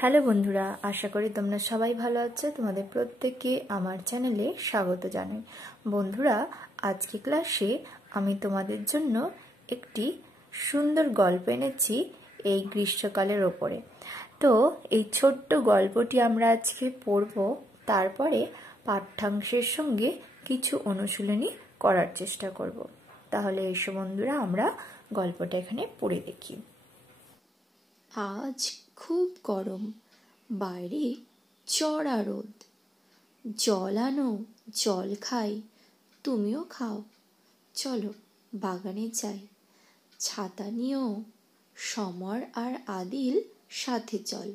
Hello বন্ধুরা, আশা করি তোমরা সবাই ভালো আছো। তোমাদের প্রত্যেককে আমার চ্যানেলে স্বাগত জানাই। বন্ধুরা, আজকে ক্লাসে আমি তোমাদের জন্য একটি সুন্দর গল্প এনেছি এই গ্রীষ্মকালের ওপরে। তো এই ছোট্ট গল্পটি আমরা আজকে পড়ব, তারপরে পাঠ্যাংশের সঙ্গে কিছু অনুশীলনী করার চেষ্টা করব। তাহলে এসো বন্ধুরা, আমরা গল্পটা এখানে পড়ে দেখি। আজ খুব গরম, বাইরে চড়া রোদ। জল আনো, জল খাই, তুমিও খাও। চলো বাগানে যাই, ছাতা নিয়েও সমর আর আদিল সাথে চল।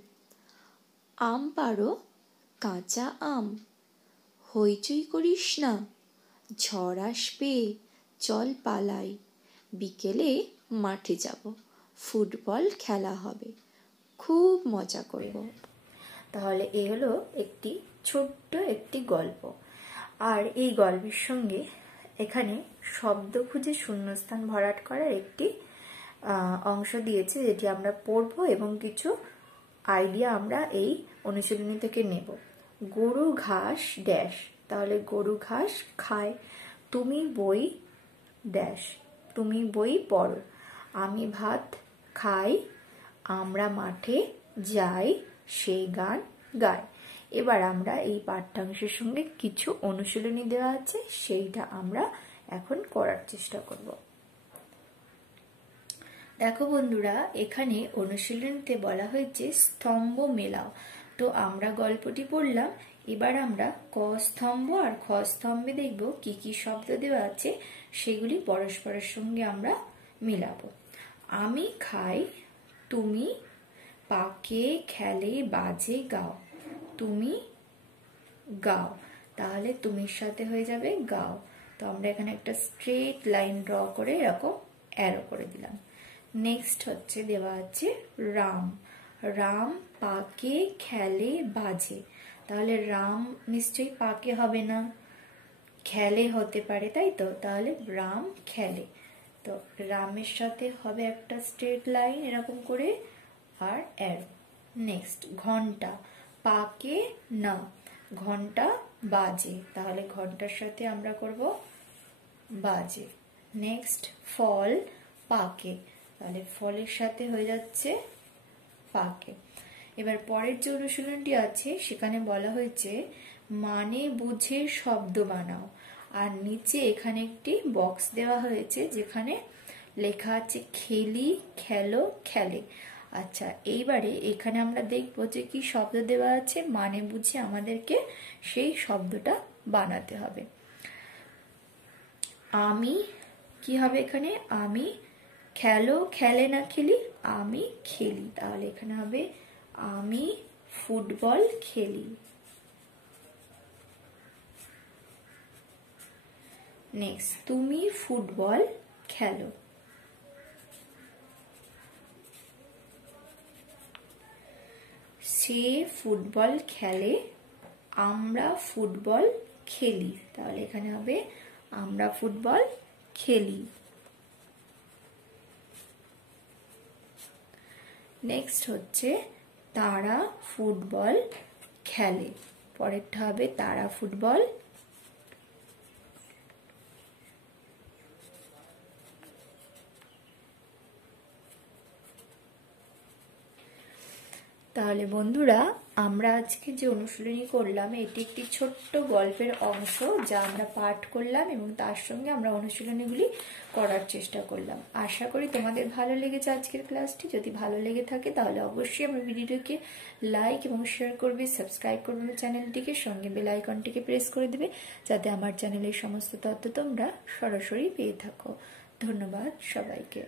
আম পাড়ো, কাঁচা আম, হইচই করিস না, ঝড় আসবে, চল পালাই। বিকেলে মাঠে যাব, ফুটবল খেলা হবে, খুব মজা করব। তাহলে এই হলো ছোট্ট একটি গল্প। আর এই গল্পের সঙ্গে এখানে শব্দ খুঁজে শূন্যস্থান ভরাট করার একটি অংশ দিয়েছে, যেটি আমরা পড়ব এবং কিছু আইডিয়া আমরা এই অনুশীলনী থেকে নেব। গরু ঘাস ড্যাশ, তাহলে গরু ঘাস খায়। তুমি বই ড্যাশ, তুমি বই পড়ো। আমি ভাত খাই, আমরা মাঠে যাই, সেই গান গায়। এবার আমরা এই পাঠ্যাংশের সঙ্গে কিছু অনুশীলনী দেওয়া আছে, সেইটা আমরা এখন করার চেষ্টা করব। দেখো বন্ধুরা, এখানে অনুশীলনীতে বলা হয়েছে স্তম্ভ মেলাও। তো আমরা গল্পটি পড়লাম, এবার আমরা ক স্তম্ভ আর খ স্তম্ভে দেখব কি কি শব্দ দেওয়া আছে, সেগুলি পরস্পরের সঙ্গে আমরা মিলাবো। আমি খাই, তুমি পাকে, খেলে, বাজে, গাও। তুমি গাও, তাহলে তুমির সাথে হয়ে যাবে গাও। তো আমরা এখানে একটা স্ট্রেট লাইন ড্র করে এরকম অ্যারো করে দিলাম। নেক্সট হচ্ছে দেওয়া আছে রাম, রাম পাকে, খেলে, বাজে। তাহলে রাম নিশ্চয়ই পাকে হবে না, খেলে হতে পারে, তাই তো? তাহলে রাম খেলে। তো রামের সাথে হবে একটা স্ট্রেট লাইন এরকম করে আর অ্যারো। নেক্সট ঘন্টা, পাকে না, ঘন্টা বাজে, তাহলে ঘন্টার সাথে আমরা করব বাজে। নেক্সট ফল, পাকে, তাহলে ফলের সাথে হয়ে যাচ্ছে পাকে। এবার পরের যে অনুশীলনটি আছে সেখানে বলা হয়েছে মানে বুঝে শব্দ বানাও। আর নিচে এখানে একটি বক্স দেওয়া হয়েছে যেখানে লেখা আছে খেলি, খেলো, খেলে। আচ্ছা, এইবারে এখানে আমরা দেখবো যে কি শব্দ দেওয়া আছে, মানে বুঝে আমাদেরকে সেই শব্দটা বানাতে হবে। আমি কি হবে এখানে, আমি, খেলো, খেলে না খেলি, আমি খেলি, তাহলে এখানে হবে আমি ফুটবল খেলি। নেক্সট তুমি ফুটবল খেলো। সে ফুটবল খেলে, আমরা ফুটবল খেলি, তাহলে এখানে হবে আমরা ফুটবল খেলি। নেক্সট হচ্ছে তারা ফুটবল খেলে, পরেরটা হবে তারা ফুটবল তাহলে বন্ধুরা, আমরা আজকে যে অনুশীলনী করলাম এটি একটি ছোট্ট গল্পের অংশ যা আমরা পাঠ করলাম এবং তার সঙ্গে আমরা অনুশীলনীগুলি করার চেষ্টা করলাম। আশা করি তোমাদের ভালো লেগেছে আজকের ক্লাসটি। যদি ভালো লেগে থাকে তাহলে অবশ্যই আমার ভিডিওটিকে লাইক এবং শেয়ার করবে, সাবস্ক্রাইব করবে আমার চ্যানেলটিকে, সঙ্গে বেল আইকনটিকে প্রেস করে দেবে যাতে আমার চ্যানেলের সমস্ত তথ্য তোমরা সরাসরি পেয়ে থাকো। ধন্যবাদ সবাইকে।